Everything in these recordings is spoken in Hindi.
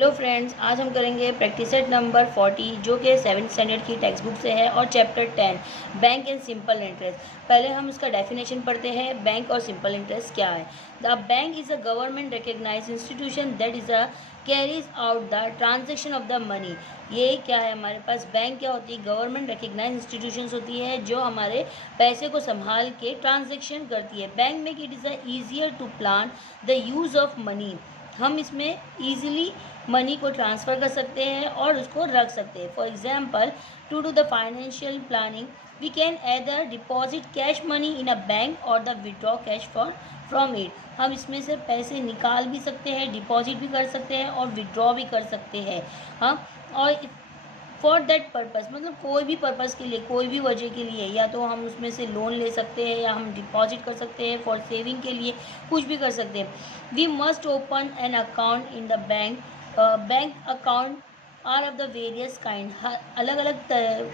हेलो फ्रेंड्स, आज हम करेंगे प्रैक्टिस सेट नंबर 40 जो कि 7th स्टैंडर्ड की टेक्स्ट बुक से है और chapter 10 bank and simple interest. पहले हम इसका डेफिनेशन पढ़ते हैं। बैंक और सिंपल इंटरेस्ट क्या है। The bank is a government recognise institution that is a carries out the transaction of the money. ये क्या है हमारे पास, बैंक क्या होती है, गवर्नमेंट रिकग्नाइज इंस्टीट्यूशंस होती है जो हमारे पैसे को संभाल के ट्रांजेक्शन करती है। Bank make it is a easier to plan the use of money. हम इसमें ईजिली मनी को ट्रांसफ़र कर सकते हैं और उसको रख सकते हैं। For example, to do the financial planning we can either deposit cash money in a bank और the withdraw cash from it. हम इसमें से पैसे निकाल भी सकते हैं, डिपॉजिट भी कर सकते हैं और विड्रॉ भी कर सकते हैं। हाँ, और फॉर दैट पर्पज़ मतलब कोई भी पर्पज़ के लिए, कोई भी वजह के लिए, या तो हम उसमें से लोन ले सकते हैं या हम डिपॉजिट कर सकते हैं, फॉर सेविंग के लिए कुछ भी कर सकते हैं। We must open an account in the bank. Bank account are of the various kind. अलग अलग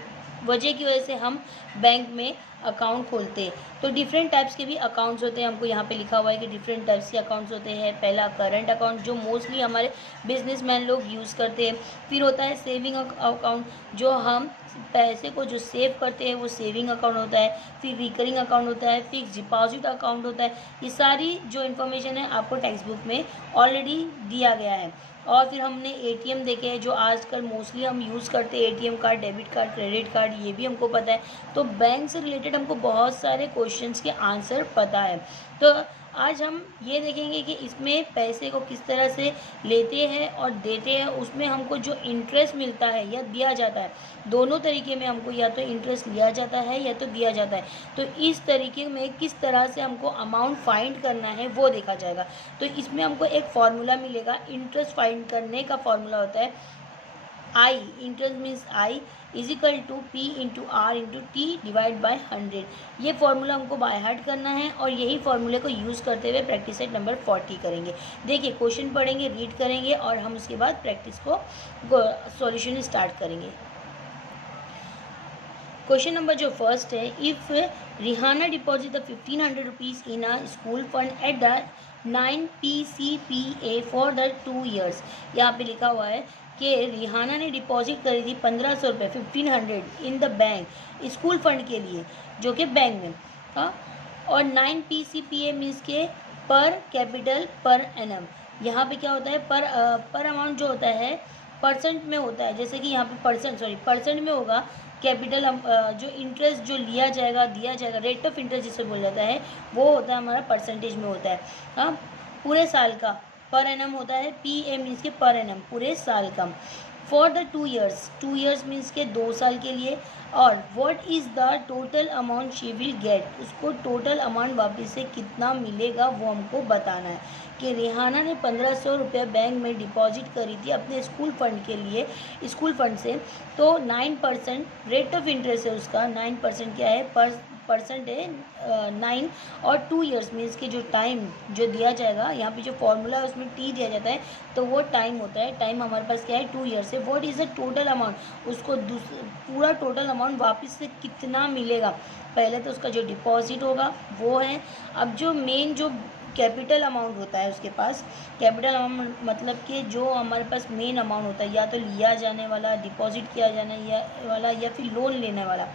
वजह की वजह से हम बैंक में अकाउंट खोलते हैं। तो डिफरेंट टाइप्स के भी अकाउंट्स होते हैं। हमको यहाँ पे लिखा हुआ है कि डिफरेंट टाइप्स के अकाउंट्स होते हैं। पहला करंट अकाउंट जो मोस्टली हमारे बिजनेसमैन लोग यूज़ करते हैं। फिर होता है सेविंग अकाउंट जो हम पैसे को जो सेव करते हैं वो सेविंग अकाउंट होता है। फिर रिकरिंग अकाउंट होता है, फिक्स डिपॉजिट अकाउंट होता है। ये सारी जो इन्फॉर्मेशन है आपको टेक्स्ट बुक में ऑलरेडी दिया गया है। और फिर हमने एटीएम देखे हैं जो आजकल मोस्टली हम यूज़ करते हैं। ATM card, debit card, credit card, ये भी हमको पता है। तो बैंक से रिलेटेड हमको बहुत सारे क्वेश्चंस के आंसर पता है। तो आज हम ये देखेंगे कि इसमें पैसे को किस तरह से लेते हैं और देते हैं, उसमें हमको जो इंटरेस्ट मिलता है या दिया जाता है, दोनों तरीके में हमको या तो इंटरेस्ट लिया जाता है या तो दिया जाता है। तो इस तरीके में किस तरह से हमको अमाउंट फाइंड करना है वो देखा जाएगा। तो इसमें हमको एक फार्मूला मिलेगा। इंटरेस्ट फाइंड करने का फार्मूला होता है I, interest means I is equal to P into R into T divide by 100। ये फार्मूला हमको बाय हार्ट करना है और यही फार्मूले को यूज़ करते हुए प्रैक्टिस सेट नंबर 40 करेंगे। देखिए, क्वेश्चन पढ़ेंगे, रीड करेंगे और हम उसके बाद प्रैक्टिस को सॉल्यूशन स्टार्ट करेंगे। क्वेश्चन नंबर जो फर्स्ट है, if Rihana deposit the 1500 rupees in a school fund at the 9 PCPA for the 2 years। यहाँ पे लिखा हुआ है कि रिहाना ने डिपॉजिट करी थी 1500 रुपये, 1500 इन द बैंक, स्कूल फंड के लिए, जो कि बैंक में। हाँ, और 9 PCPA मीन्स के पर कैपिटल पर एनम। यहाँ पे क्या होता है, पर अमाउंट जो होता है परसेंट में होता है। जैसे कि यहाँ पे परसेंट में होगा। कैपिटल जो इंटरेस्ट जो लिया जाएगा, दिया जाएगा, रेट ऑफ इंटरेस्ट जिसे बोला जाता है, वो होता है हमारा परसेंटेज में होता है। हाँ, पूरे साल का पर एनम होता है। PM मीन्स के पर एनम, पूरे साल का। For the 2 years, 2 years means के 2 साल के लिए। और what is the total amount she will get, उसको टोटल अमाउंट वापस से कितना मिलेगा वो हमको बताना है। कि रिहाना ने 1500 रुपये बैंक में डिपॉजिट करी थी अपने स्कूल फंड के लिए, स्कूल फंड से। तो 9% रेट ऑफ इंटरेस्ट है उसका। 9% क्या है, परसेंट है 9। और 2 years मीन्स के जो टाइम जो दिया जाएगा, यहाँ पे जो फॉर्मूला है उसमें टी दिया जाता है, तो वो टाइम होता है। टाइम हमारे पास क्या है, 2 years है। What is the total amount, उसको पूरा टोटल अमाउंट वापस से कितना मिलेगा। पहले तो उसका जो डिपॉजिट होगा वो है। अब जो मेन जो कैपिटल अमाउंट होता है उसके पास, कैपिटल अमाउंट मतलब कि जो हमारे पास मेन अमाउंट होता है, या तो लिया जाने वाला, डिपॉजिट किया जाने वाला, या फिर लोन लेने वाला।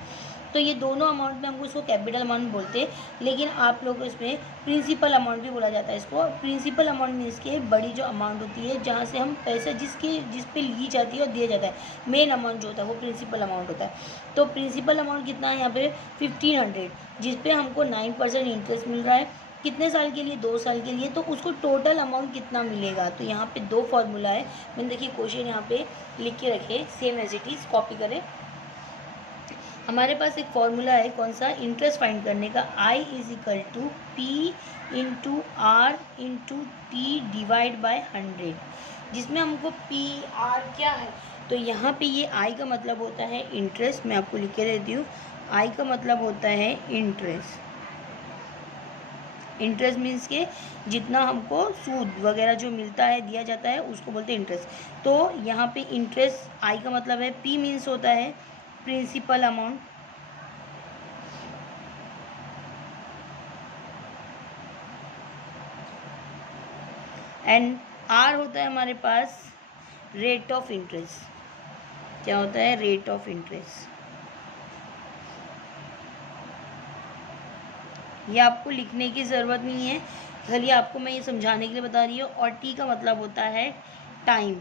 तो ये दोनों अमाउंट में हमको इसको कैपिटल अमाउंट बोलते हैं। लेकिन आप लोग इसमें प्रिंसिपल अमाउंट भी बोला जाता है इसको। प्रिंसिपल अमाउंट मीन्स के बड़ी जो अमाउंट होती है जहाँ से हम पैसा जिस पे ली जाती है और दिया जाता है, मेन अमाउंट जो होता है वो प्रिंसिपल अमाउंट होता है। तो प्रिंसिपल अमाउंट कितना है यहाँ पे, 1500, जिस पे हमको 9% इंटरेस्ट मिल रहा है। कितने साल के लिए, 2 साल के लिए। तो उसको टोटल अमाउंट कितना मिलेगा। तो यहाँ पे 2 फार्मूला है। मैंने देखिए क्वेश्चन यहाँ पे लिख के रखे, same as it is copy करें। हमारे पास एक फॉर्मूला है, कौन सा, इंटरेस्ट फाइंड करने का। I is equal to P into R into T divide by 100, जिसमें हमको पी आर क्या है। तो यहाँ पे ये I का मतलब होता है इंटरेस्ट। मैं आपको लिख के देती हूँ, I का मतलब होता है इंटरेस्ट। इंटरेस्ट मीन्स के जितना हमको सूद वगैरह जो मिलता है, दिया जाता है, उसको बोलते हैं इंटरेस्ट। तो यहाँ पे इंटरेस्ट I का मतलब है। P मीन्स होता है प्रिंसिपल अमाउंट, एंड आर होता है हमारे पास रेट ऑफ इंटरेस्ट। क्या होता है? Rate of interest. ये आपको लिखने की ज़रूरत नहीं है, खाली आपको मैं ये समझाने के लिए बता रही हूँ। और टी का मतलब होता है टाइम।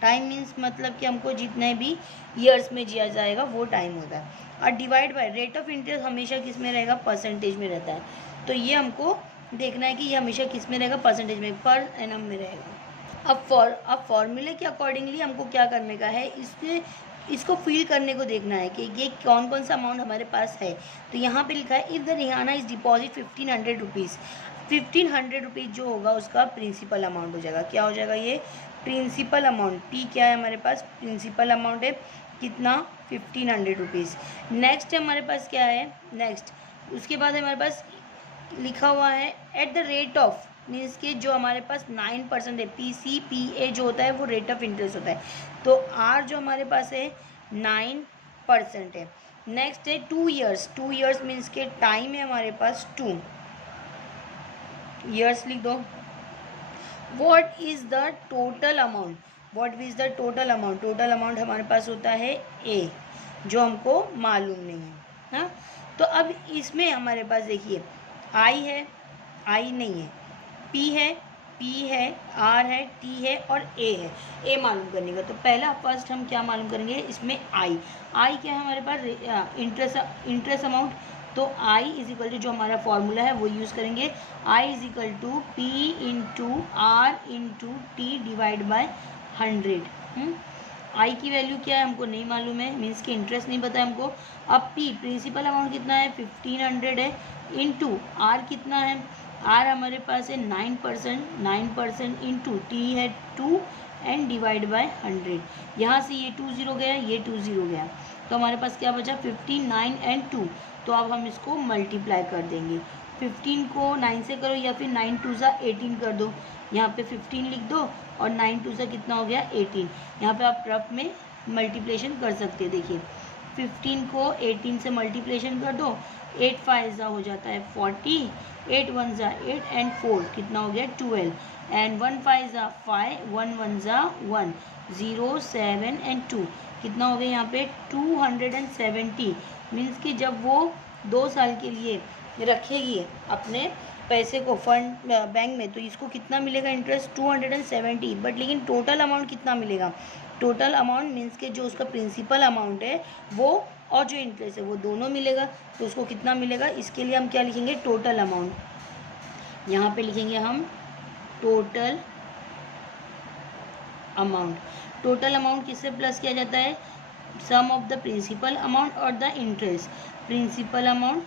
टाइम मीन्स मतलब कि हमको जितने भी ईयर्स में जिया जाएगा वो टाइम होता है। और divide by rate of interest हमेशा किस में रहेगा? परसेंटेज में रहता है। तो ये हमको देखना है कि ये हमेशा किस में रहेगा? परसेंटेज में, पर एनम में रहेगा। अब फॉर्मूले के अकॉर्डिंगली हमको क्या करने का है? इसको फील करने को देखना है कि ये कौन कौन सा अमाउंट हमारे पास है। तो यहाँ पे लिखा है if the Rihana is deposit 1500 rupees. 1500 rupees जो होगा उसका प्रिंसिपल अमाउंट हो जाएगा। क्या हो जाएगा? ये प्रिंसिपल अमाउंट। पी क्या है हमारे पास? प्रिंसिपल अमाउंट है। कितना? 1500 रुपीज़। नेक्स्ट हमारे पास क्या है? नेक्स्ट उसके बाद हमारे पास लिखा हुआ है at the rate of, means कि जो हमारे पास 9% है। PCPA जो होता है वो रेट ऑफ इंटरेस्ट होता है। तो R जो हमारे पास है 9% है। नेक्स्ट है 2 ईयर्स। 2 ईयर्स मीन्स के टाइम है हमारे पास 2 ईयर्स लिख दो। What is the total amount? What is the total amount? Total amount हमारे पास होता है A, जो हमको मालूम नहीं है। हाँ, तो अब इसमें हमारे पास देखिए I है, I नहीं है, P है, P है, R है, T है और A है। A मालूम करने का, तो पहला फर्स्ट हम क्या मालूम करेंगे? इसमें I क्या है हमारे पास? Interest amount. तो I इज इक्वल टू जो हमारा फॉर्मूला है वो यूज़ करेंगे। I is equal to P into R into T divide by 100। I की वैल्यू क्या है हमको नहीं मालूम है, मीन्स कि इंटरेस्ट नहीं पता है हमको। अब P प्रिंसिपल अमाउंट कितना है? 1500 है, इंटू R कितना है? R हमारे पास है 9% इंटू टी है 2 एंड डिवाइड बाय 100। यहाँ से ये 2 0 गया, ये 2 0 गया, तो हमारे पास क्या बचा? 15, 9 एंड 2। तो अब हम इसको मल्टीप्लाई कर देंगे। 15 को 9 से करो या फिर 9 2 सा 18 कर दो। यहाँ पे 15 लिख दो और 9 2 सा कितना हो गया? 18। यहाँ पे आप रफ में मल्टीप्लेशन कर सकते हैं। देखिए 15 को 18 से मल्टीप्लेशन कर दो। 8 5 हो जाता है 40, 8 1 8 एंड 4 कितना हो गया? 12 एंड 1 5 5, 1 1 1, 0 7 एंड 2 कितना हो गया? यहाँ पे 270। मीन्स कि जब वो 2 साल के लिए रखेगी अपने पैसे को फंड बैंक में, तो इसको कितना मिलेगा इंटरेस्ट? 270। बट लेकिन टोटल अमाउंट कितना मिलेगा? टोटल अमाउंट मीन्स के जो उसका प्रिंसिपल अमाउंट है वो और जो इंटरेस्ट है वो दोनों मिलेगा। तो उसको कितना मिलेगा? इसके लिए हम क्या लिखेंगे? Total amount. यहाँ पे लिखेंगे हम टोटल अमाउंट। टोटल अमाउंट किससे प्लस किया जाता है? Sum of the principal amount और the interest. Principal amount,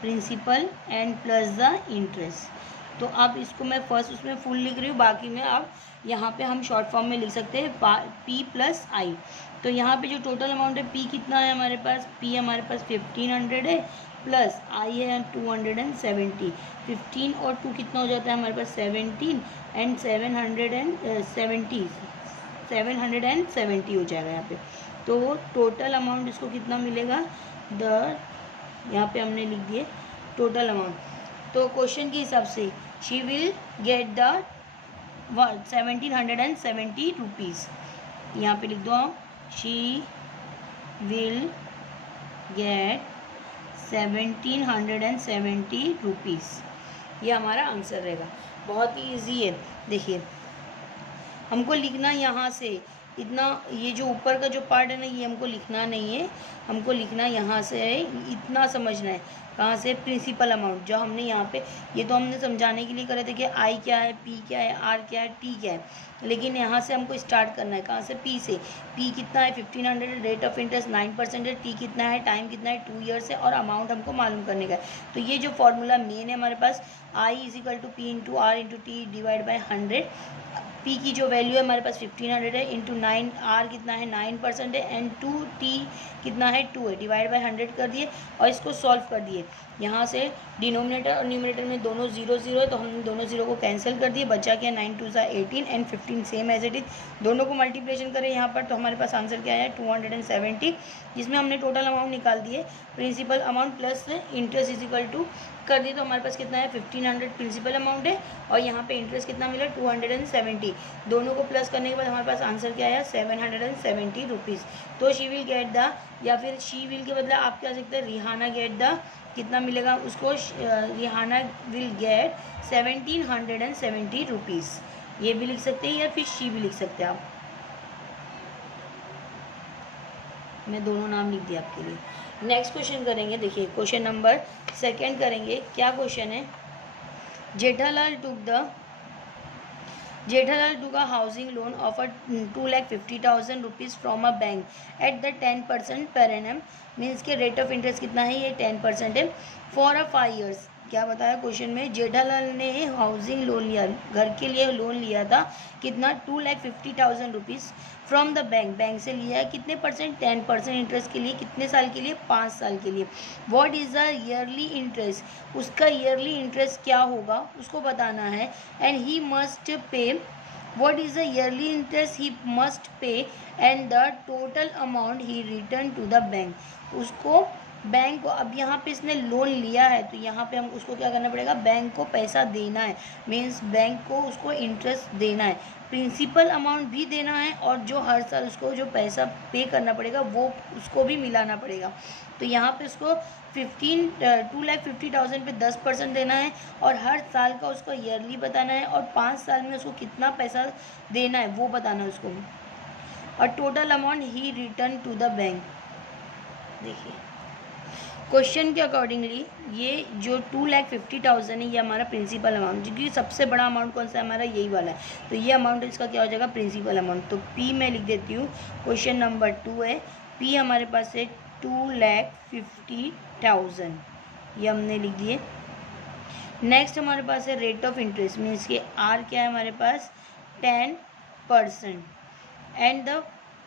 principal and plus the interest. तो अब इसको मैं फर्स्ट उसमें फुल लिख रही हूँ, बाकी में अब यहाँ पे हम शॉर्ट फॉर्म में लिख सकते हैं P प्लस I। तो यहाँ पे जो टोटल अमाउंट है P कितना है हमारे पास? P हमारे पास 1500 है, प्लस I है 270। 15 और 2 कितना हो जाता है हमारे पास? 17 एंड 770 हो जाएगा यहाँ पे। तो टोटल अमाउंट इसको कितना मिलेगा? यहाँ पे हमने लिख दिए टोटल अमाउंट। तो क्वेश्चन के हिसाब से she will get the 1770 rupees. यहाँ पे लिख दो हम शी विल गेट 1770 रुपीज़। ये हमारा आंसर रहेगा। बहुत ही ईजी है। देखिए हमको लिखना यहाँ से इतना, ये जो ऊपर का जो पार्ट है ना ये हमको लिखना नहीं है, हमको लिखना यहाँ से है, इतना समझना है। कहाँ से? Principal amount. जो हमने यहाँ पे ये तो हमने समझाने के लिए करे थे कि I क्या है, P क्या है, R क्या है, T क्या है, लेकिन यहाँ से हमको स्टार्ट करना है। कहाँ से? P से। P कितना है? 1500, रेट ऑफ इंटरेस्ट 9% है, T कितना है, टाइम कितना है, 2 ईयर्स है, और अमाउंट हमको मालूम करने का है। तो ये जो फॉर्मूला मेन है हमारे पास I is equal to P into R into T divide by 100। P की जो वैल्यू है हमारे पास 1500 है, इंटू 9, R कितना है 9% है, एंड 2T कितना है 2 है, डिवाइड बाय 100 कर दिए और इसको सॉल्व कर दिए। यहाँ से डिनोमिनेटर और न्यूमरेटर में दोनों 0 0 है, तो हमने दोनों 0 को कैंसिल कर दिए, बचा क्या? 9 2 18 and 15 same as it is. दोनों को मल्टीप्लिकेशन करें यहाँ पर, तो हमारे पास आंसर क्या है? 270, जिसमें हमने टोटल अमाउंट निकाल दिए। Principal amount plus interest is equal to कर दी तो हमारे पास कितना है 1500 प्रिंसिपल अमाउंट है और यहाँ पे इंटरेस्ट कितना मिला 270। दोनों को प्लस करने के बाद हमारे पास आंसर क्या आया 770 रुपीज़। तो शी विल गेट द, या फिर शी विल के बदला आप क्या सकते हैं रिहाना गेट द, कितना मिलेगा उसको, रिहाना विल गेट 1770 रुपीज़। ये भी लिख सकते हैं या फिर शी भी लिख सकते हैं आप, मैं दोनों नाम लिख दिया आपके लिए। नेक्स्ट क्वेश्चन करेंगे, देखिए क्वेश्चन नंबर 2 करेंगे। क्या क्वेश्चन है, Jethalal took a housing loan of 2,50,000 rupees from a bank at the 10% per annum, means के रेट ऑफ इंटरेस्ट कितना है, ये 10% है, फॉर अ 5 years। क्या बताया क्वेश्चन में, जेठालाल ने हाउसिंग लोन लिया, घर के लिए लोन लिया था, कितना 2,50,000 रुपीज़ फ्रॉम द बैंक से लिया है, कितने परसेंट, 10% इंटरेस्ट के लिए, कितने साल के लिए, 5 साल के लिए। What is the yearly interest, उसका ईयरली इंटरेस्ट क्या होगा उसको बताना है। And he must pay, what is the yearly interest he must pay and the total amount he return to the bank। उसको बैंक को, अब यहाँ पे इसने लोन लिया है तो यहाँ पे हम उसको क्या करना पड़ेगा, बैंक को पैसा देना है, मीन्स बैंक को उसको इंटरेस्ट देना है, प्रिंसिपल अमाउंट भी देना है और जो हर साल उसको जो पैसा पे करना पड़ेगा वो उसको भी मिलाना पड़ेगा। तो यहाँ पे उसको 2,50,000 पे 10% देना है और हर साल का उसको ईयरली बताना है और 5 साल में उसको कितना पैसा देना है वो बताना है उसको, और टोटल अमाउंट ही रिटर्न टू द बैंक। देखिए क्वेश्चन के अकॉर्डिंगली ये जो 2,50,000 है ये हमारा प्रिंसिपल अमाउंट, क्योंकि सबसे बड़ा अमाउंट कौन सा है हमारा, यही वाला है, तो ये अमाउंट इसका क्या हो जाएगा प्रिंसिपल अमाउंट। तो पी मैं लिख देती हूँ, क्वेश्चन नंबर 2 है, पी हमारे पास है 2,50,000, ये हमने लिख दिए। नेक्स्ट हमारे पास है रेट ऑफ इंटरेस्ट, मीन्स के आर क्या है हमारे पास 10%, एंड द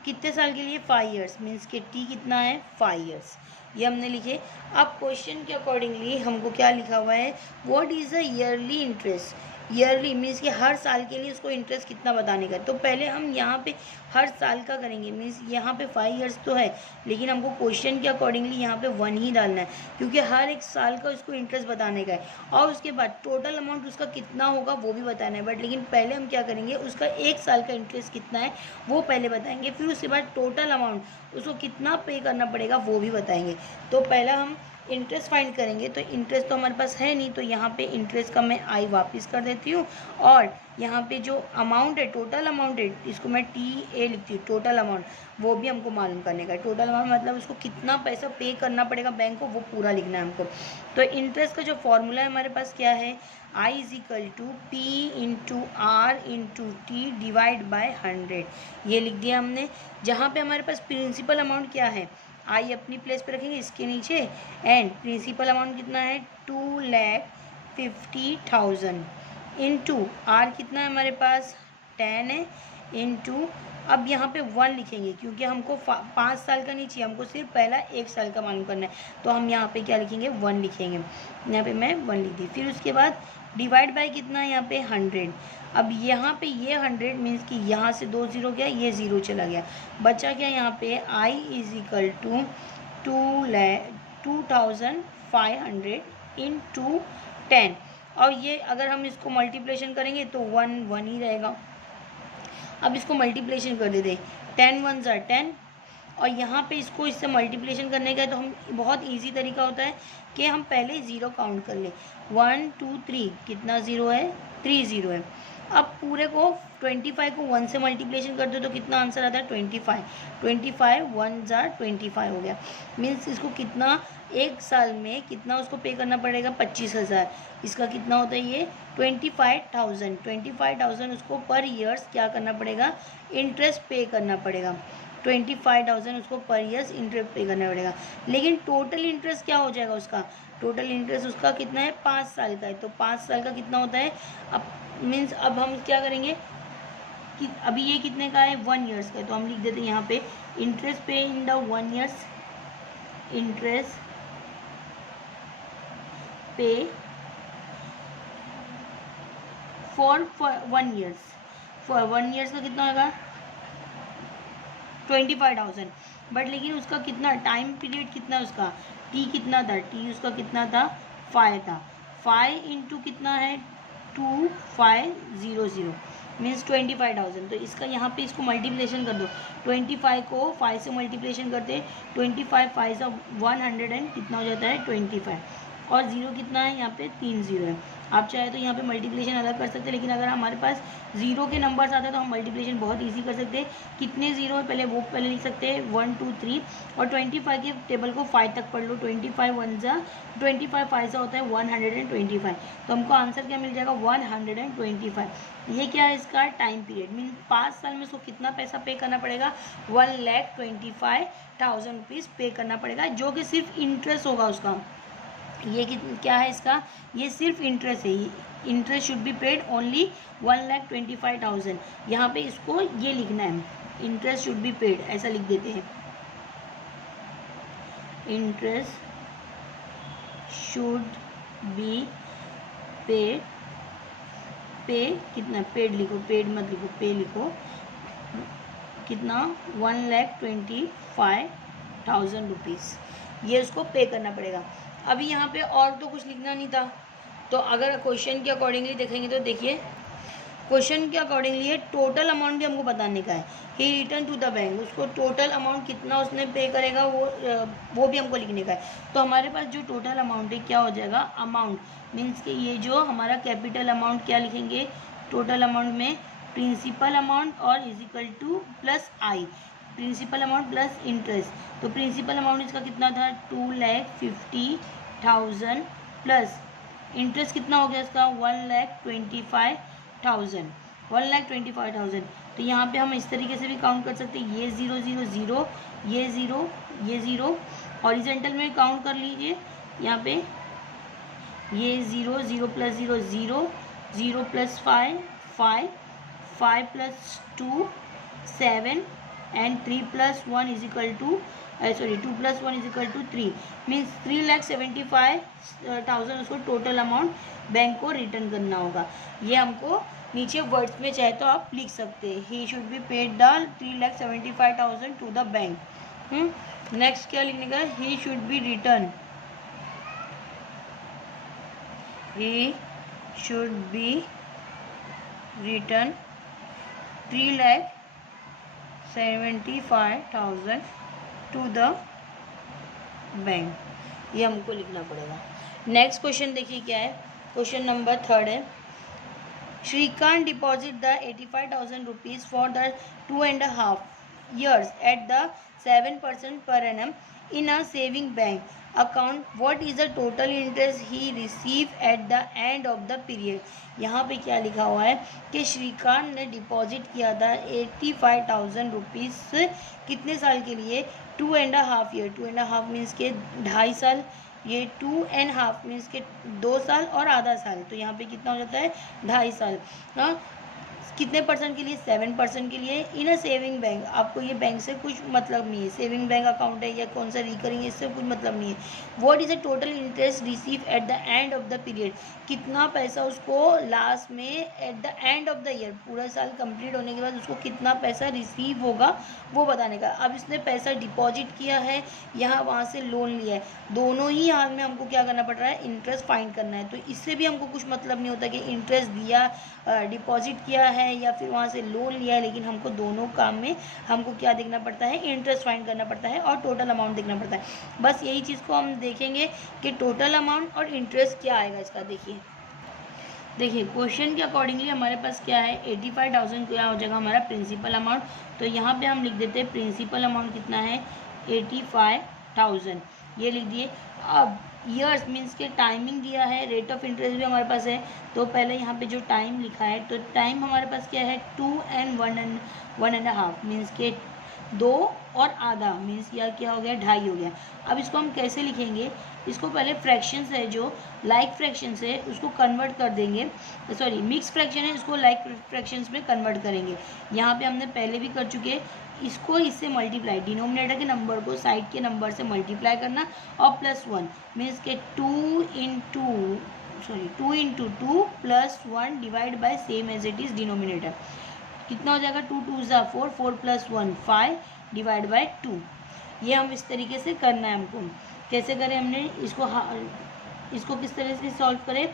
कितने साल के लिए 5 years, मीन्स के टी कितना है 5 years, ये हमने लिखे। अब क्वेश्चन के अकॉर्डिंगली हमको क्या लिखा हुआ है, what is the yearly interest, yearly means कि हर साल के लिए उसको इंटरेस्ट कितना बताने का। तो पहले हम यहाँ पे हर साल का करेंगे, मीन्स यहाँ पे 5 years तो है लेकिन हमको क्वेश्चन के अकॉर्डिंगली यहाँ पे 1 ही डालना है, क्योंकि हर एक साल का उसको इंटरेस्ट बताने का है और उसके बाद टोटल अमाउंट उसका कितना होगा वो भी बताना है। बट लेकिन पहले हम क्या करेंगे, उसका 1 साल का इंटरेस्ट कितना है वो पहले बताएंगे, फिर उसके बाद टोटल अमाउंट उसको कितना पे करना पड़ेगा वो भी बताएंगे। तो पहला हम इंटरेस्ट फाइंड करेंगे, तो इंटरेस्ट तो हमारे पास है नहीं, तो यहाँ पे इंटरेस्ट का मैं आई वापस कर देती हूँ और यहाँ पे जो अमाउंट है टोटल अमाउंट है इसको मैं टी ए लिखती हूँ, टोटल अमाउंट वो भी हमको मालूम करने का है। टोटल अमाउंट मतलब उसको कितना पैसा पे करना पड़ेगा बैंक को वो पूरा लिखना है हमको। तो इंटरेस्ट का जो फॉर्मूला है हमारे पास क्या है, I is equal to P into R into T divide by 100, ये लिख दिया हमने। जहाँ पे हमारे पास प्रिंसिपल अमाउंट क्या है, आई अपनी प्लेस पे रखेंगे इसके नीचे, एंड प्रिंसिपल अमाउंट कितना है 2,50,000 इंटू आर कितना है हमारे पास 10 है, इंटू अब यहाँ पे 1 लिखेंगे क्योंकि हमको 5 साल का नहीं चाहिए, हमको सिर्फ पहला 1 साल का मालूम करना है, तो हम यहाँ पे क्या लिखेंगे 1 लिखेंगे, यहाँ पे मैं 1 लिख दी। फिर उसके बाद डिवाइड बाय कितना है यहाँ पे 100। अब यहाँ पे ये 100 मीन्स कि यहाँ से 2 0 गया, ये 0 चला गया, बचा क्या यहाँ पे आई इज इक्वल टू 2,500 इंटू 10, और ये अगर हम इसको मल्टीप्लिकेशन करेंगे तो 1 1 ही रहेगा। अब इसको मल्टीप्लिकेशन कर देते, 10 1 ज़ा 10, और यहाँ पे इसको इससे मल्टीप्लिकेशन करने का है तो हम बहुत इजी तरीका होता है कि हम पहले 0 काउंट कर लें, 1 2 3 कितना 0 है 3 0 है। अब पूरे को 25 को 1 से मल्टीप्लिकेशन कर दो तो कितना आंसर आता है 25, 25 1 ज़ा 25 हो गया, मीन्स इसको कितना एक साल में कितना उसको पे करना पड़ेगा 25,000, इसका कितना होता है ये 25,000 उसको पर ईयर्स क्या करना पड़ेगा इंटरेस्ट पे करना पड़ेगा, 25,000 उसको पर ईयर्स इंटरेस्ट पे करना पड़ेगा। लेकिन टोटल इंटरेस्ट क्या हो जाएगा उसका, टोटल इंटरेस्ट उसका कितना है 5 साल का है, तो 5 साल का कितना होता है, अब मीन्स अब हम क्या करेंगे कि अभी ये कितने का है 1 ईयर्स का है, तो हम लिख देते हैं यहाँ पे इंटरेस्ट पे इन द 1 ईयर्स, इंटरेस्ट पे फॉर 1 ईयर्स, फॉर 1 ईयर्स का कितना होगा 25,000, बट लेकिन उसका कितना टाइम पीरियड कितना उसका टी कितना था, टी उसका कितना था 5 था, 5 इंटू कितना है 2500 मीन्स 25,000। तो इसका यहाँ पे इसको मल्टीप्लिकेशन कर दो, 25 को 5 से मल्टीप्लिकेशन करते, 25 5 से 100 एंड कितना हो जाता है 25, और ज़ीरो कितना है यहाँ पे 3 ज़ीरो है। आप चाहे तो यहाँ पे मल्टीप्लिकेशन अलग कर सकते हैं, लेकिन अगर हमारे पास ज़ीरो के नंबर्स आते हैं तो हम मल्टीप्लिकेशन बहुत इजी कर सकते हैं। कितने ज़ीरो है पहले वो पहले लिख सकते हैं 1 2 3, और 25 के टेबल को 5 तक पढ़ लो। 25 1 जा 25 5 से होता है 125, तो हमको आंसर क्या मिल जाएगा 125। ये क्या है इसका टाइम पीरियड, मीन 5 साल में उसको कितना पैसा पे करना पड़ेगा 1,25,000 रुपीज़ पे करना पड़ेगा, जो कि सिर्फ इंटरेस्ट होगा उसका। ये क्या है इसका, ये सिर्फ इंटरेस्ट है। Interest should be paid only 1,25,000। यहाँ पे इसको ये लिखना है, इंटरेस्ट शुड बी पेड, ऐसा लिख देते हैं, इंटरेस्ट शुड बी पेड। पे कितना, पेड लिखो, पेड मत लिखो, पे लिखो, कितना 1,25,000 रुपीज़, ये उसको पे करना पड़ेगा। अभी यहाँ पे और तो कुछ लिखना नहीं था, तो अगर क्वेश्चन के अकॉर्डिंगली देखेंगे तो देखिए क्वेश्चन के अकॉर्डिंगली ये टोटल अमाउंट भी हमको बताने का है। ही रिटर्न टू द बैंक, उसको टोटल अमाउंट कितना उसने पे करेगा वो भी हमको लिखने का है। तो हमारे पास जो टोटल अमाउंट है क्या हो जाएगा, अमाउंट मीन्स कि ये जो हमारा कैपिटल अमाउंट क्या लिखेंगे टोटल अमाउंट में, प्रिंसिपल अमाउंट और इजिकल टू प्लस आई, प्रिंसिपल अमाउंट प्लस इंटरेस्ट। तो प्रिंसिपल अमाउंट इसका कितना था 2,50,000 प्लस इंटरेस्ट कितना हो गया इसका 1,25,000। तो यहाँ पे हम इस तरीके से भी काउंट कर सकते हैं, ये 0 0 0, ये 0 ये 0, हॉरिजॉन्टल में काउंट कर लीजिए यहाँ पे, ये 0 0 plus 0 0, 0 plus 5 5, 5 plus 2 7 and 3 plus 1 is equal to 2 plus 1 is equal to 3, means 3,75,000 उसको टोटल अमाउंट बैंक को रिटर्न करना होगा। ये हमको नीचे वर्ड्स में चाहे तो आप लिख सकते हैं, he should be paid the 3,75,000 to the bank. Next क्या लिखने का, he should be return, he should be return 3,75,000 to the bank, ये हमको लिखना पड़ेगा। नेक्स्ट क्वेश्चन देखिए क्या है, क्वेश्चन नंबर 3 है, Shrikant deposit the 85,000 rupees for the 2.5 years at the 7% per annum in a saving bank account. What is the total interest he received at the end of the period? यहाँ पे क्या लिखा हुआ है कि श्रीकांत ने डिपॉजिट किया था 85,000 रुपीज़ कितने साल के लिए 2.5 year, 2.5 मीन्स के 2.5 साल, ये 2.5 मीन्स के 2 साल और आधा साल, तो यहाँ पे कितना हो जाता है 2.5 साल। हाँ, कितने परसेंट के लिए 7% के लिए इन अ सेविंग बैंक। आपको ये बैंक से कुछ मतलब नहीं है, सेविंग बैंक अकाउंट है या कौन सा रिकरिंग, इससे कुछ मतलब नहीं है। What is the total interest receive at the end of the period, कितना पैसा उसको लास्ट में at the end of the year, पूरा साल कंप्लीट होने के बाद उसको कितना पैसा रिसीव होगा वो बताने का। अब इसने पैसा डिपॉजिट किया है, यहाँ वहाँ से लोन लिया है, दोनों ही हाल में हमको क्या करना पड़ रहा है, इंटरेस्ट फाइंड करना है। तो इससे भी हमको कुछ मतलब नहीं होता कि इंटरेस्ट दिया, डिपॉजिट किया है या फिर वहाँ से लोन लिया है, लेकिन हमको दोनों काम में हमको क्या देखना पड़ता है, इंटरेस्ट फाइंड करना पड़ता है और टोटल अमाउंट देखना पड़ता है। बस यही चीज़ को हम देखेंगे कि टोटल अमाउंट और इंटरेस्ट क्या आएगा इसका। देखिए क्वेश्चन के अकॉर्डिंगली हमारे पास क्या है 85,000 क्या हो जाएगा हमारा प्रिंसिपल अमाउंट। तो यहाँ पे हम लिख देते हैं प्रिंसिपल अमाउंट कितना है 85,000, ये लिख दिए। अब ईयर्स मीन्स के टाइमिंग दिया है, रेट ऑफ इंटरेस्ट भी हमारे पास है। तो पहले यहाँ पे जो टाइम लिखा है, तो टाइम हमारे पास क्या है 2 and 1.5 मीन्स के 2 और आधा मीन्स या क्या हो गया 2.5 हो गया। अब इसको हम कैसे लिखेंगे, इसको पहले फ्रैक्शंस है जो लाइक फ्रैक्शंस है उसको कन्वर्ट कर देंगे, सॉरी मिक्स फ्रैक्शन है उसको लाइक फ्रैक्शंस में कन्वर्ट करेंगे। यहाँ पे हमने पहले भी कर चुके, इसको इससे मल्टीप्लाई, डिनोमिनेटर के नंबर को साइड के नंबर से मल्टीप्लाई करना और +1 मीन्स के 2 into 2 + 1 divide by same as it is denominator, कितना हो जाएगा 2 2 ज़ा 4, 4 + 1 5 डिवाइड बाय 2। ये हम इस तरीके से करना है हमको। कैसे करें हमने इसको इसको किस तरह से सॉल्व करें,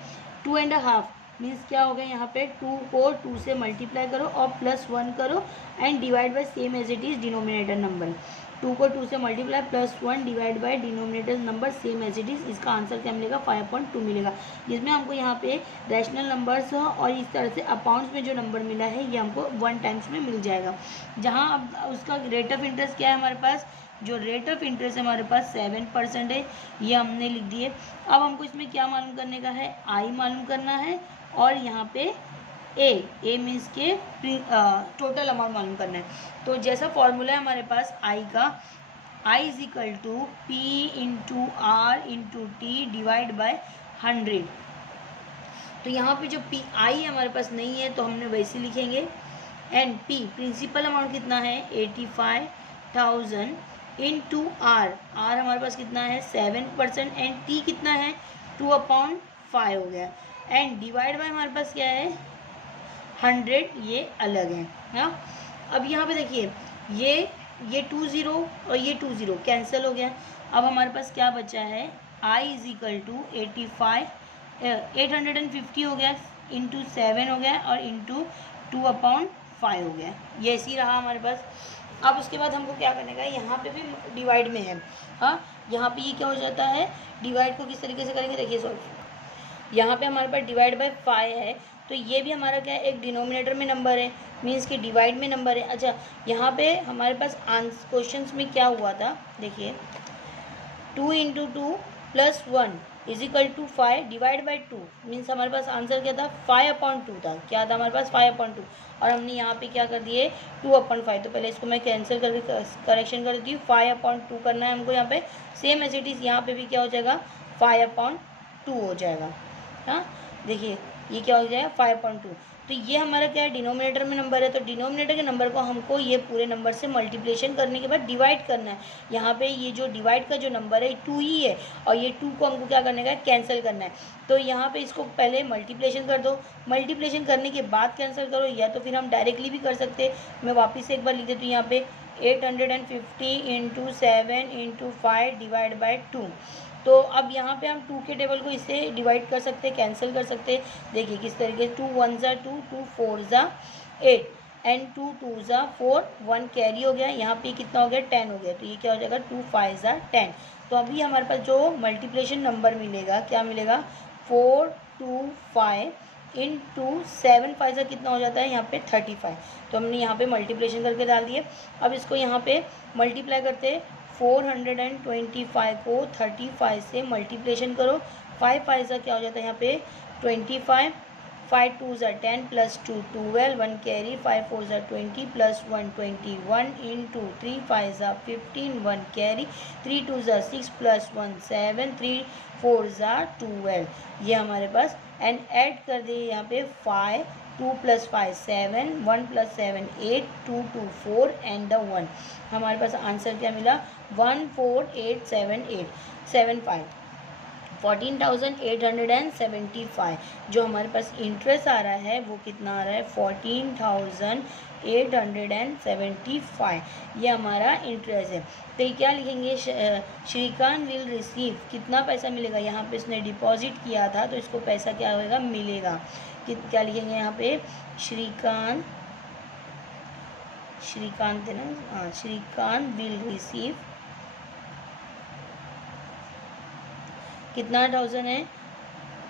2.5 मीन्स क्या हो गया यहाँ पे 2 को 2 से मल्टीप्लाई करो और +1 करो and divide by same as it is denominator number. 2 को 2 से multiply +1 divide by denominator number same as it is. इसका आंसर क्या मिलेगा 5.2 मिलेगा, जिसमें हमको यहाँ पे रैशनल नंबर्स और इस तरह से अपाउंट्स में जो नंबर मिला है ये हमको 1 टाइम्स में मिल जाएगा। जहाँ अब उसका रेट ऑफ इंटरेस्ट क्या है हमारे पास, जो रेट ऑफ इंटरेस्ट हमारे पास 7% है, ये हमने लिख दिए। अब हमको इसमें क्या मालूम करने का है, आई मालूम करना है और यहाँ पे ए मीन्स के टोटल अमाउंट मालूम करना है। तो जैसा फॉर्मूला है हमारे पास आई का, I is equal to P into R into T divide by 100। तो यहाँ पे जो पी आई हमारे पास नहीं है तो हमने वैसे लिखेंगे, एंड पी प्रिंसिपल अमाउंट कितना है 85,000 इंटू आर, आर हमारे पास कितना है 7% एंड टी कितना है 2/5 हो गया, एंड डिवाइड बाय हमारे पास क्या है 100, ये अलग है हाँ। अब यहाँ पे देखिए ये 20 और ये 20 कैंसिल हो गया। अब हमारे पास क्या बचा है, आई इज इक्वल टू 850 हो गया इंटू 7 हो गया और इंटू 2/5 हो गया, ये ऐसे ही रहा हमारे पास। अब उसके बाद हमको क्या करने का है, यहाँ पे भी डिवाइड में है हाँ, यहाँ पे ये क्या हो जाता है, डिवाइड को किस तरीके से करेंगे देखिए सॉल्व, यहाँ पे हमारे पास डिवाइड बाय 5 है तो ये भी हमारा क्या है एक डिनोमिनेटर में नंबर है, मीन्स कि डिवाइड में नंबर है। अच्छा यहाँ पे हमारे पास क्वेश्चन में क्या हुआ था देखिए, 2 into 2 + 1 is equal to 5 divide by 2 means हमारे पास आंसर क्या था 5/2 था, क्या था हमारे पास 5/2 और हमने यहाँ पे क्या कर दिए 2/5। तो पहले इसको मैं कैंसिल करके करेक्शन कर देती हूँ, 5/2 करना है हमको यहाँ पे, सेम एज इट इज़ यहाँ पे भी क्या हो जाएगा 5/2 हो जाएगा हाँ। देखिए ये क्या हो जाएगा 5/2, तो ये हमारा क्या है डिनोमिनेटर में नंबर है, तो डिनोमिनेटर के नंबर को हमको ये पूरे नंबर से मल्टीप्लिकेशन करने के बाद डिवाइड करना है। यहाँ पे ये जो डिवाइड का जो नंबर है 2 ही है और ये 2 को हमको क्या करने का है कैंसिल करना है। तो यहाँ पे इसको पहले मल्टीप्लिकेशन कर दो, मल्टीप्लिकेशन करने के बाद कैंसिल करो, या तो फिर हम डायरेक्टली भी कर सकते हैं। मैं वापस से एक बार लिख देती हूँ यहाँ पे 850 इंटू 7 इंटू 5 डिवाइड बाई 2। तो अब यहाँ पे हम 2 के टेबल को इससे डिवाइड कर सकते हैं, कैंसिल कर सकते हैं। देखिए किस तरीके से 2 1 ज़ा 2, 2 4 ज़ा 8 एंड 2 2 ज़ा 4, 1 कैरी हो गया, यहाँ पे कितना हो गया 10 हो गया, तो ये क्या हो जाएगा 2 5 ज़ा 10। तो अभी हमारे पास जो मल्टीप्लिकेशन नंबर मिलेगा क्या मिलेगा 4 2 5 इंटू 7 5 ज़ा कितना हो जाता है यहाँ पे 35। तो हमने यहाँ पे मल्टीप्लिकेशन करके डाल दिए। अब इसको यहाँ पे मल्टीप्लाई करते हैं, 425 को 35 से मल्टीप्लिकेशन करो, 5 5 ज़ा क्या हो जाता है यहाँ पे 25, 5 2 ज़ा 10 + 2 12, 1 कैरी, 5 4 ज़ा 20 + 1 21 इंटू 3 5 ज़ा 15, 1 कैरी, 3 2 ज़ा 6 + 1 7, 3 4 ज़ा 12, ये हमारे पास एंड ऐड कर दिए यहाँ पे 5 2 + 5 7, 1 + 7 8, 2 2 4 एंड द 1। हमारे पास आंसर क्या मिला 14875 14,875। जो हमारे पास इंटरेस्ट आ रहा है वो कितना आ रहा है 14,875, ये हमारा इंटरेस्ट है। तो ये क्या लिखेंगे, श्रीकांत विल रिसीव, कितना पैसा मिलेगा, यहाँ पे इसने डिपॉजिट किया था तो इसको पैसा क्या होगा मिलेगा, क्या लिखेंगे यहाँ पे श्रीकांत है ना, हाँ श्रीकांत विल रिसीव कितना 1000 है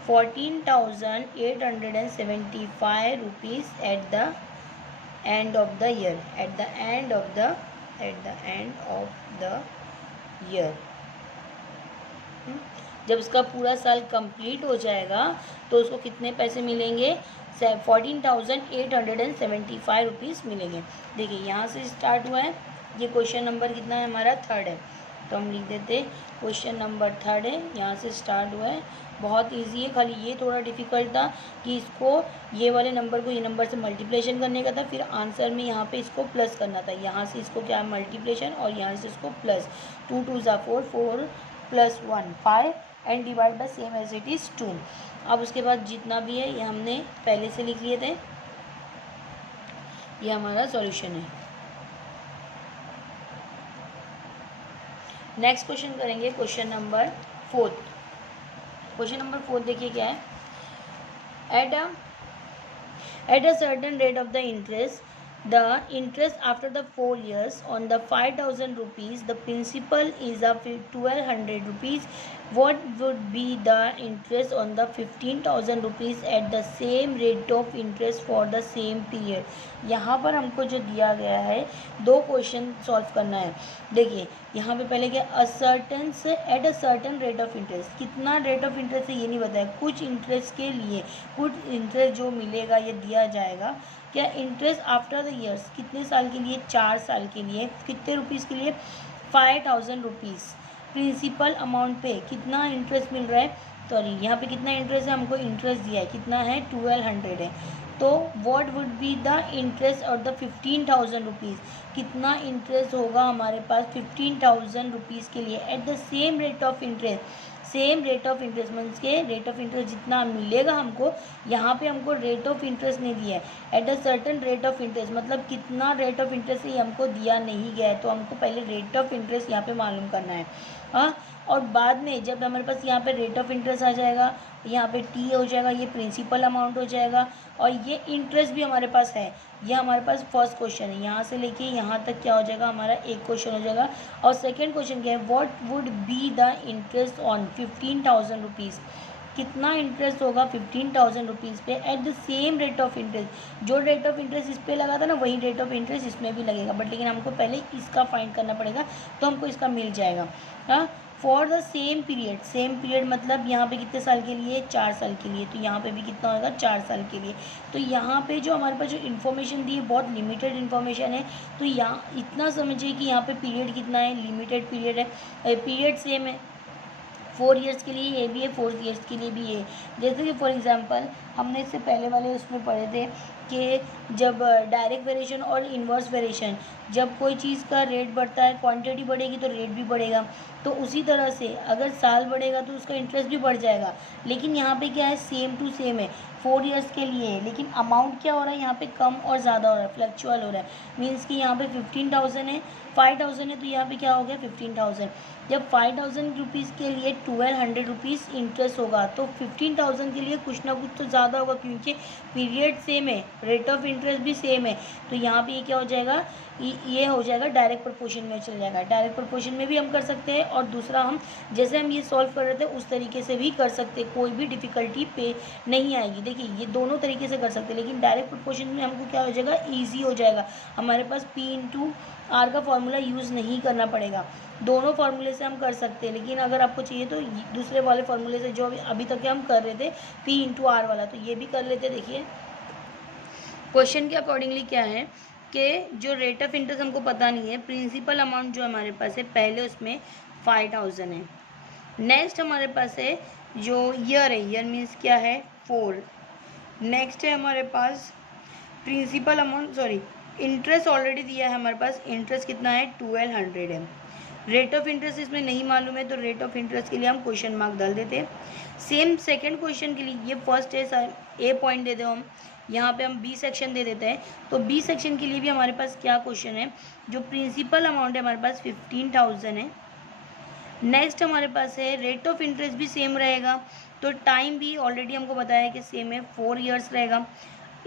14,875 rupees at the end of the year, at the end of the year. जब उसका पूरा साल कंप्लीट हो जाएगा तो उसको कितने पैसे मिलेंगे 14,875 रुपीज़ मिलेंगे। देखिए यहाँ से स्टार्ट हुआ है, ये क्वेश्चन नंबर कितना है हमारा 3rd है, तो हम लिख देते क्वेश्चन नंबर 3rd है, यहाँ से स्टार्ट हुआ है। बहुत इजी है, खाली ये थोड़ा डिफ़िकल्ट था कि इसको ये वाले नंबर को ये नंबर से मल्टीप्लिकेशन करने का था, फिर आंसर में यहाँ पे इसको प्लस करना था, यहाँ से इसको क्या मल्टीप्लिकेशन और यहाँ से इसको प्लस, 2 2 ज़ा 4 4 + 1 5 and divide by same as it is 2। अब उसके बाद जितना भी है ये हमने पहले से लिख लिए थे, ये हमारा सॉल्यूशन है। नेक्स्ट क्वेश्चन करेंगे question number 4th। Question number 4 देखिए क्या है। At a certain rate of the interest after the 4 years on the 5,000 rupees, the principal is of 1,200 rupees. What would be the interest on the 15,000 rupees at the same rate of interest for the same period? यहाँ पर हमको जो दिया गया है 2 क्वेश्चन सॉल्व करना है। देखिए यहाँ पे पहले क्या, असर्टन से at a certain rate of interest, कितना रेट ऑफ इंटरेस्ट है ये नहीं बताया, कुछ इंटरेस्ट के लिए कुछ इंटरेस्ट जो मिलेगा ये दिया जाएगा। क्या इंटरेस्ट आफ्टर द ईयर्स, कितने साल के लिए, 4 साल के लिए, कितने रुपीज़ के लिए, 5,000 रुपीज़। प्रिंसिपल अमाउंट पे कितना इंटरेस्ट मिल रहा है, सॉरी यहाँ पे कितना इंटरेस्ट है, हमको इंटरेस्ट दिया है कितना है, 1,200 है। तो what would be the interest और द 15,000 रुपीज़, कितना इंटरेस्ट होगा हमारे पास 15,000 रुपीज़ के लिए at the same rate of interest. Same rate of interest means के रेट ऑफ इंटरेस्ट जितना मिलेगा हमको, यहाँ पे हमको रेट ऑफ इंटरेस्ट नहीं दिया है, at a certain rate of interest मतलब कितना रेट ऑफ इंटरेस्ट ये हमको दिया नहीं गया है, तो हमको पहले रेट ऑफ इंटरेस्ट यहाँ पे मालूम करना है। हाँ, और बाद में जब हमारे पास यहाँ पे रेट ऑफ इंटरेस्ट आ जाएगा, यहाँ पे टी हो जाएगा, ये प्रिंसिपल अमाउंट हो जाएगा, और ये इंटरेस्ट भी हमारे पास है। ये हमारे पास फर्स्ट क्वेश्चन है, यहाँ से लेके यहाँ तक क्या हो जाएगा, हमारा एक क्वेश्चन हो जाएगा। और सेकेंड क्वेश्चन क्या है, what would be the interest on 15,000 rupees, कितना इंटरेस्ट होगा 15,000 रुपीज़ पे at the same rate of interest. जो रेट ऑफ इंटरेस्ट इस पे लगा था ना, वही रेट ऑफ इंटरेस्ट इसमें भी लगेगा, बट लेकिन हमको पहले इसका फाइंड करना पड़ेगा, तो हमको इसका मिल जाएगा। हाँ, for the same period, same period मतलब यहाँ पे कितने साल के लिए, 4 साल के लिए, तो यहाँ पे भी कितना होगा, 4 साल के लिए। तो यहाँ पे जो हमारे पास जो इन्फॉर्मेशन दी है बहुत लिमिटेड इन्फॉर्मेशन है, तो यहाँ इतना समझिए कि यहाँ पे पीरियड कितना है, लिमिटेड पीरियड है, पीरियड सेम है, 4 ईयर्स के लिए ये भी है, 4 ईयर्स के लिए भी है। जैसे कि फॉर एग्जांपल हमने इससे पहले वाले उसमें पढ़े थे कि जब डायरेक्ट वेरिएशन और इन्वर्स वेरिएशन, जब कोई चीज़ का रेट बढ़ता है, क्वांटिटी बढ़ेगी तो रेट भी बढ़ेगा, तो उसी तरह से अगर साल बढ़ेगा तो उसका इंटरेस्ट भी बढ़ जाएगा। लेकिन यहाँ पे क्या है, सेम टू सेम है, 4 ईयर्स के लिए है, लेकिन अमाउंट क्या हो रहा है यहाँ पे, कम और ज़्यादा हो रहा है, फ्लक्चुअल हो रहा है। मीन्स कि यहाँ पे 15,000 है, 5,000 है, तो यहाँ पे क्या हो गया 15,000। जब 5,000 रुपीज़ के लिए 1,200 रुपीज़ इंटरेस्ट होगा, तो 15,000 के लिए कुछ ना कुछ तो ज़्यादा होगा, क्योंकि पीरियड सेम है, रेट ऑफ इंटरेस्ट भी सेम है। तो यहाँ पे ये क्या हो जाएगा, ये हो जाएगा डायरेक्ट प्रोपोर्शन में चल जाएगा। डायरेक्ट प्रोपोर्शन में भी हम कर सकते हैं, और दूसरा हम जैसे हम ये सॉल्व कर रहे थे उस तरीके से भी कर सकते हैं, कोई भी डिफ़िकल्टी पे नहीं आएगी। देखिए ये दोनों तरीके से कर सकते हैं, लेकिन डायरेक्ट प्रोपोर्शन में हमको क्या हो जाएगा, ईजी हो जाएगा, हमारे पास P/R का फॉर्मूला यूज़ नहीं करना पड़ेगा। दोनों फार्मूले से हम कर सकते हैं, लेकिन अगर आपको चाहिए तो दूसरे वाले फार्मूले से जो अभी तक हम कर रहे थे P/R वाला, तो ये भी कर लेते। देखिए क्वेश्चन के अकॉर्डिंगली क्या है कि जो रेट ऑफ इंटरेस्ट हमको पता नहीं है, प्रिंसिपल अमाउंट जो हमारे पास है पहले उसमें 5,000 है। नेक्स्ट हमारे पास है जो ईयर है, ईयर मीन्स क्या है 4। नेक्स्ट है हमारे पास principal amount, sorry interest already दिया है हमारे पास, इंटरेस्ट कितना है 1,200 है। रेट ऑफ इंटरेस्ट इसमें नहीं मालूम है, तो रेट ऑफ इंटरेस्ट के लिए हम क्वेश्चन मार्क डाल देते हैं। सेम सेकंड क्वेश्चन के लिए, ये फर्स्ट है, ए पॉइंट दे दो हम, यहाँ पे हम बी सेक्शन दे देते हैं। तो बी सेक्शन के लिए भी हमारे पास क्या क्वेश्चन है, जो प्रिंसिपल अमाउंट है हमारे पास 15,000 है। नेक्स्ट हमारे पास है रेट ऑफ इंटरेस्ट भी सेम रहेगा, तो टाइम भी ऑलरेडी हमको बताया है कि सेम है, 4 ईयर्स रहेगा।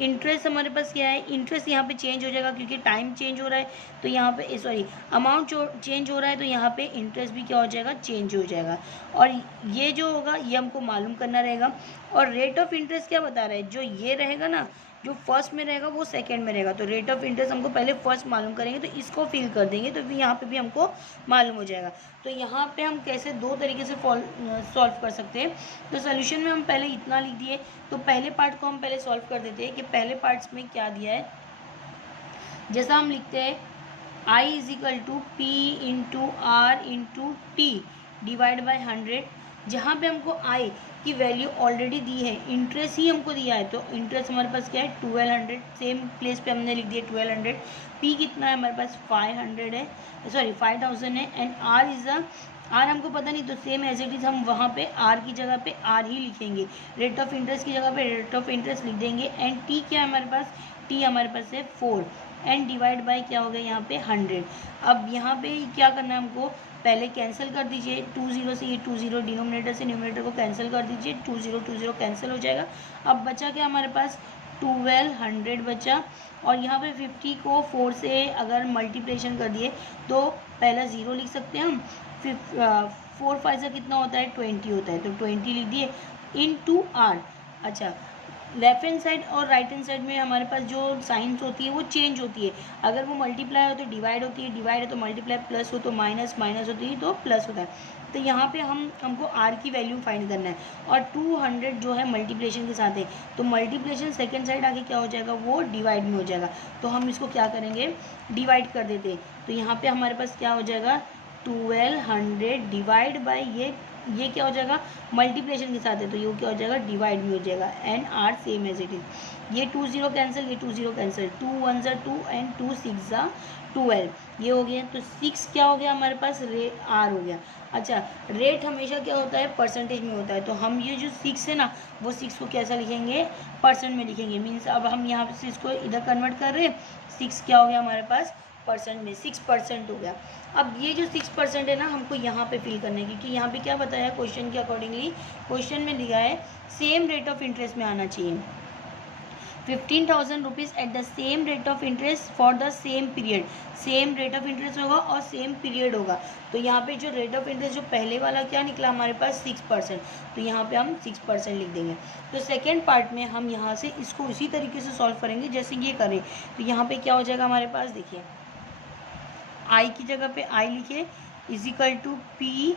इंटरेस्ट हमारे पास क्या है, इंटरेस्ट यहाँ पे चेंज हो जाएगा क्योंकि टाइम चेंज हो रहा है, तो यहाँ पे सॉरी अमाउंट चेंज हो रहा है, तो यहाँ पे इंटरेस्ट भी क्या हो जाएगा, चेंज हो जाएगा। और ये जो होगा ये हमको मालूम करना रहेगा। और रेट ऑफ इंटरेस्ट क्या बता रहा है, जो ये रहेगा ना, जो फर्स्ट में रहेगा वो सेकंड में रहेगा, तो रेट ऑफ इंटरेस्ट हमको पहले फर्स्ट मालूम करेंगे, तो इसको फिल कर देंगे, तो फिर यहाँ पे भी हमको मालूम हो जाएगा। तो यहाँ पे हम कैसे 2 तरीके से सॉल्व कर सकते हैं। तो सोल्यूशन में हम पहले इतना लिख दिए, तो पहले पार्ट को हम पहले सॉल्व कर देते हैं कि पहले पार्ट्स में क्या दिया है। जैसा हम लिखते हैं I = P/R/T डिवाइड बाय 100, जहाँ पे हमको I की वैल्यू ऑलरेडी दी है, इंटरेस्ट ही हमको दिया है, तो इंटरेस्ट हमारे पास क्या है 1,200, सेम प्लेस पे हमने लिख दिया 1,200। P कितना है हमारे पास 500 है, सॉरी 5,000 है, and R is the R हमको पता नहीं, तो सेम एज इट इज़ हम वहाँ पे आर की जगह पे आर ही लिखेंगे, रेट ऑफ इंटरेस्ट की जगह पे रेट ऑफ इंटरेस्ट लिख देंगे। एंड टी क्या है हमारे पास, टी हमारे पास है 4 एंड डिवाइड बाय क्या हो गया यहाँ पे 100। अब यहाँ पे क्या करना है हमको, पहले कैंसिल कर दीजिए 20 से, ये 20 डिनोमिनेटर से न्यूमिनेटर को कैंसिल कर दीजिए, 20 कैंसिल हो जाएगा। अब बचा क्या हमारे पास, 1200 बचा। और यहाँ पे 50 को 4 से अगर मल्टीप्लिकेशन कर दिए तो पहला 0 लिख सकते हैं हम, फिर 4 5 से कितना होता है 20 होता है, तो 20 लिख दिए इन टू आर। अच्छा, लेफ्ट हैंड साइड और राइट हैंड साइड में हमारे पास जो साइंस होती है वो चेंज होती है, अगर वो मल्टीप्लाई हो तो डिवाइड होती है, डिवाइड है तो मल्टीप्लाई, प्लस हो तो माइनस, माइनस होती है तो प्लस होता है। तो यहाँ पे हमको आर की वैल्यू फाइंड करना है, और 200 जो है मल्टीप्लिकेशन के साथ है, तो मल्टीप्लिकेशन सेकंड साइड आगे क्या हो जाएगा, वो डिवाइड में हो जाएगा। तो हम इसको क्या करेंगे, डिवाइड कर देते हैं। तो यहाँ पे हमारे पास क्या हो जाएगा, 1200 डिवाइड बाई ये क्या हो जाएगा, मल्टीप्लिकेशन के साथ है तो ये क्या हो जाएगा, डिवाइड में हो जाएगा। N R same as it is, ये 20 कैंसिल, ये 20 कैंसिल, 2 1 2 एंड 2 6 12, ये हो गया। तो 6 क्या हो गया हमारे पास, आर हो गया। अच्छा, रेट हमेशा क्या होता है, परसेंटेज में होता है, तो हम ये जो 6 है ना, वो 6 को कैसा लिखेंगे, परसेंट में लिखेंगे। मीन्स अब हम यहाँ से इसको इधर कन्वर्ट कर रहे हैं, 6 क्या हो गया हमारे पास, परसेंट में 6% हो गया। अब ये जो 6% है ना, हमको यहाँ पे फिल करना है, क्योंकि यहाँ पे क्या बताया क्वेश्चन के अकॉर्डिंगली, क्वेश्चन में दिया है सेम रेट ऑफ इंटरेस्ट में आना चाहिए, 15,000 rupees at the same rate of interest for the same period. Same rate of interest होगा और सेम पीरियड होगा। तो यहाँ पे जो रेट ऑफ इंटरेस्ट जो पहले वाला क्या निकला हमारे पास 6%, तो यहाँ पे हम 6% लिख देंगे। तो सेकेंड पार्ट में हम यहाँ से इसको उसी तरीके से सॉल्व करेंगे जैसे ये करें। तो यहाँ पे क्या हो जाएगा हमारे पास, देखिए आई की जगह पे आई लिखे, is equal to P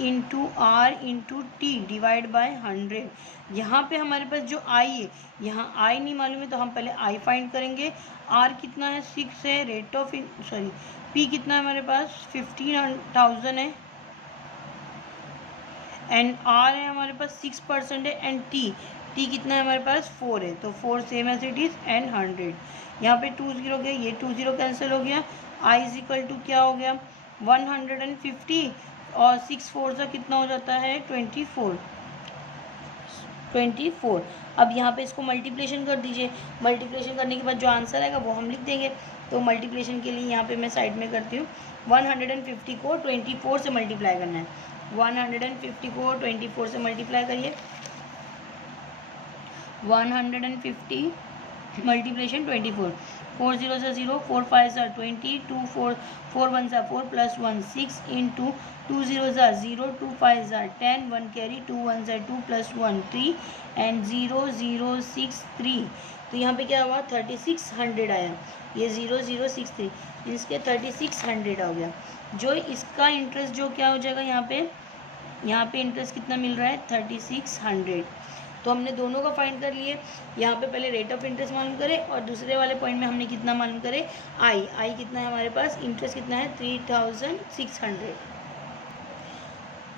into R into T divide by 100। यहाँ पे हमारे पास जो आई है, यहाँ आई नहीं मालूम है तो हम पहले आई फाइंड करेंगे। आर कितना है, 6 है, रेट ऑफ सॉरी पी कितना है हमारे पास 15,000 है, एंड आर है हमारे पास 6% है, एंड टी कितना है हमारे पास 4 है, तो 4 same as it is and 100। यहाँ पे 20 गया, ये 20 कैंसिल हो गया, आई इज इक्वल टू क्या हो गया 150, और 6 4 का कितना हो जाता है 24। अब यहाँ पे इसको मल्टीप्लिकेशन कर दीजिए, मल्टीप्लिकेशन करने के बाद जो आंसर आएगा वो हम लिख देंगे। तो मल्टीप्लिकेशन के लिए यहाँ पे मैं साइड में करती हूँ, 150 को 24 से मल्टीप्लाई करना है, 150 को 24 से मल्टीप्लाई करिए, 150 मल्टीप्लिकेशन 24, 4 0 से 0, 4 5 20, 2 4 4 1 4 plus 1 6 into 2 0 0, 2 5 10, 1 carry, 2 1 2 plus 1 3 and 0 0 6 3। तो यहाँ पे क्या हुआ 3600 आया, ये 0 0 6 3 इसके 3600 हो गया। जो इसका इंटरेस्ट जो क्या हो जाएगा यहाँ पे इंटरेस्ट कितना मिल रहा है 3600। तो हमने दोनों का फाइंड कर लिए। यहाँ पे पहले रेट ऑफ इंटरेस्ट मालूम करें और दूसरे वाले पॉइंट में हमने कितना मालूम करे, आई कितना है हमारे पास, इंटरेस्ट कितना है 3600।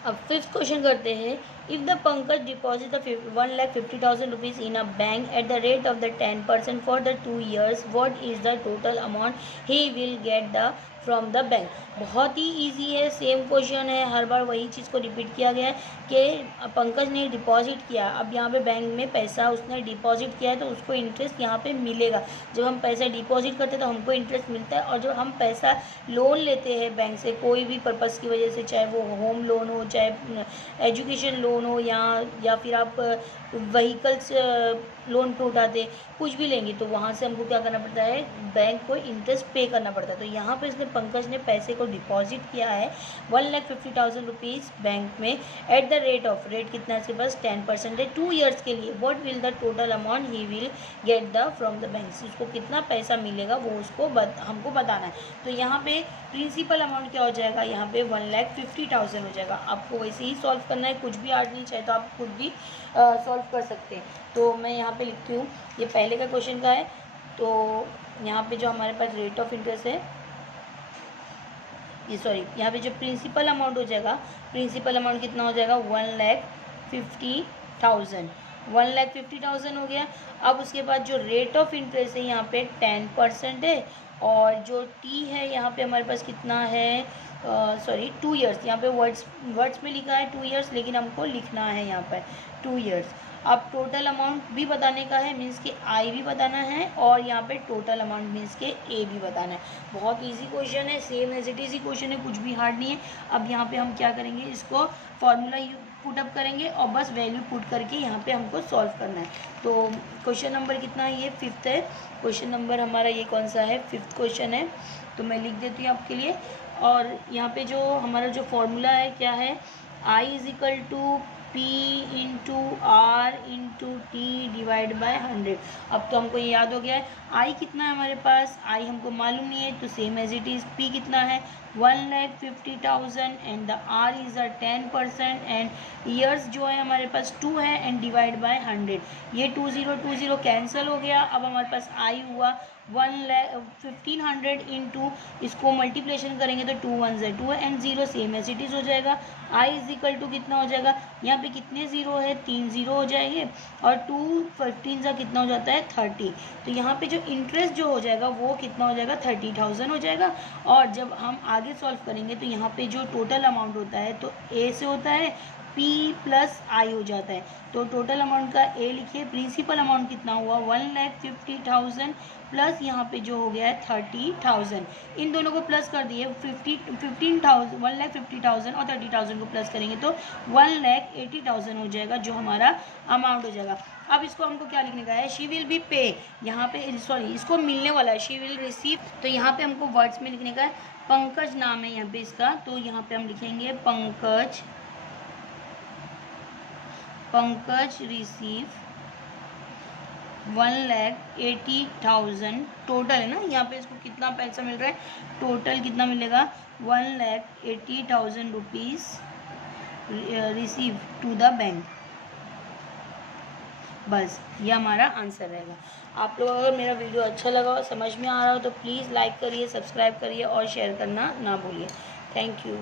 अब फिफ्थ क्वेश्चन करते हैं, if the Pankaj deposit the 1,50,000 rupees in a bank at the rate of the 10% for the 2 years, what is the total amount he will get the from the bank. बहुत ही इजी है, सेम क्वेश्चन है, हर बार वही चीज़ को रिपीट किया गया है कि पंकज ने डिपॉजिट किया, अब यहाँ पे बैंक में पैसा उसने डिपॉजिट किया है तो उसको इंटरेस्ट यहाँ पे मिलेगा। जब हम पैसा डिपॉजिट करते हैं तो हमको इंटरेस्ट मिलता है, और जब हम पैसा लोन लेते हैं बैंक से कोई भी पर्पज़ की वजह से, चाहे वो होम लोन हो, चाहे एजुकेशन लोन हो, या फिर आप व्हीकल्स लोन पे उठाते, कुछ भी लेंगे तो वहाँ से हमको क्या करना पड़ता है, बैंक को इंटरेस्ट पे करना पड़ता है। तो यहाँ पे इसने पंकज ने पैसे को डिपॉजिट किया है 1,50,000 रुपीज़ बैंक में at the rate of, rate कितना है इसके पास 10% है 2 years के लिए। What will the total amount he will get the from the bank, उसको कितना पैसा मिलेगा वो उसको हमको बताना है। तो यहाँ पे प्रिंसिपल अमाउंट क्या हो जाएगा, यहाँ पे 1,50,000 हो जाएगा। आपको वैसे ही सॉल्व करना है, कुछ भी आर्ट नहीं चाहे तो आप खुद भी सॉल्व कर सकते हैं। तो मैं यहाँ पे लिखती हूँ, ये पहले का क्वेश्चन का है। तो यहाँ पे जो हमारे पास रेट ऑफ इंटरेस्ट है, ये सॉरी यहाँ पे जो प्रिंसिपल अमाउंट हो जाएगा, प्रिंसिपल अमाउंट कितना हो जाएगा 1,50,000, 1,50,000 हो गया। अब उसके बाद जो रेट ऑफ इंटरेस्ट है यहाँ पे 10% है, और जो टी है यहाँ पे हमारे पास कितना है सॉरी 2 ईयर्स, यहाँ पे वर्ड्स में लिखा है 2 ईयर्स, लेकिन हमको लिखना है यहाँ पर 2 ईयर्स। अब टोटल अमाउंट भी बताने का है, मीन्स कि आई भी बताना है, और यहाँ पे टोटल अमाउंट मीन्स के ए भी बताना है। बहुत इजी क्वेश्चन है, सेम एज इट इज ही क्वेश्चन है, कुछ भी हार्ड नहीं है। अब यहाँ पे हम क्या करेंगे, इसको फॉर्मूला पुट अप करेंगे और बस वैल्यू पुट करके यहाँ पे हमको सॉल्व करना है। तो क्वेश्चन नंबर कितना है, ये 5th है। क्वेश्चन नंबर हमारा ये कौन सा है, 5th क्वेश्चन है। तो मैं लिख देती हूँ आपके लिए। और यहाँ पे जो हमारा जो फॉर्मूला है क्या है, I is equal to P into R into T divide by 100। अब तो हमको ये याद हो गया है। I कितना है हमारे पास, I हमको मालूम नहीं है, तो same as it is. P कितना है 1,50,000 and the R is a 10% and years जो है हमारे पास 2 है एंड डिवाइड बाय 100। ये 20 कैंसिल हो गया। अब हमारे पास I हुआ 1,1500 इंटू, इसको मल्टीप्लिकेशन करेंगे तो 2 1 2 है and 0 same as it is हो जाएगा। I इज इक्वल टू कितना हो जाएगा, यहाँ पे कितने ज़ीरो है, 3 ज़ीरो हो जाएंगे, और 2 15 का कितना हो जाता है 30। तो यहाँ पे जो इंटरेस्ट जो हो जाएगा वो कितना हो जाएगा 30,000 हो जाएगा। और जब हम आगे सॉल्व करेंगे तो यहाँ पे जो टोटल अमाउंट होता है तो ए से होता है P प्लस आई हो जाता है। तो टोटल अमाउंट का ए लिखिए। प्रिंसिपल अमाउंट कितना हुआ 1,50,000 प्लस यहाँ पे जो हो गया है 30,000। इन दोनों को प्लस कर दिए 1,50,000 और 30,000 को प्लस करेंगे तो 1,80,000 हो जाएगा, जो हमारा अमाउंट हो जाएगा। अब इसको हमको क्या लिखने का है, शी विल बी पे, यहाँ पे सॉरी इसको मिलने वाला है, शी विल रिसीव। तो यहाँ पे हमको वर्ड्स में लिखने का है, पंकज नाम है यहाँ पे इसका, तो यहाँ पे हम लिखेंगे पंकज रिसीव 1,80,000 टोटल है ना, यहाँ पे इसको कितना पैसा मिल रहा है, टोटल कितना मिलेगा 1,80,000 rupees receive to the bank. बस ये हमारा आंसर रहेगा। आप लोग अगर मेरा वीडियो अच्छा लगा हो, समझ में आ रहा हो, तो प्लीज़ लाइक करिए, सब्सक्राइब करिए और शेयर करना ना भूलिए। Thank you.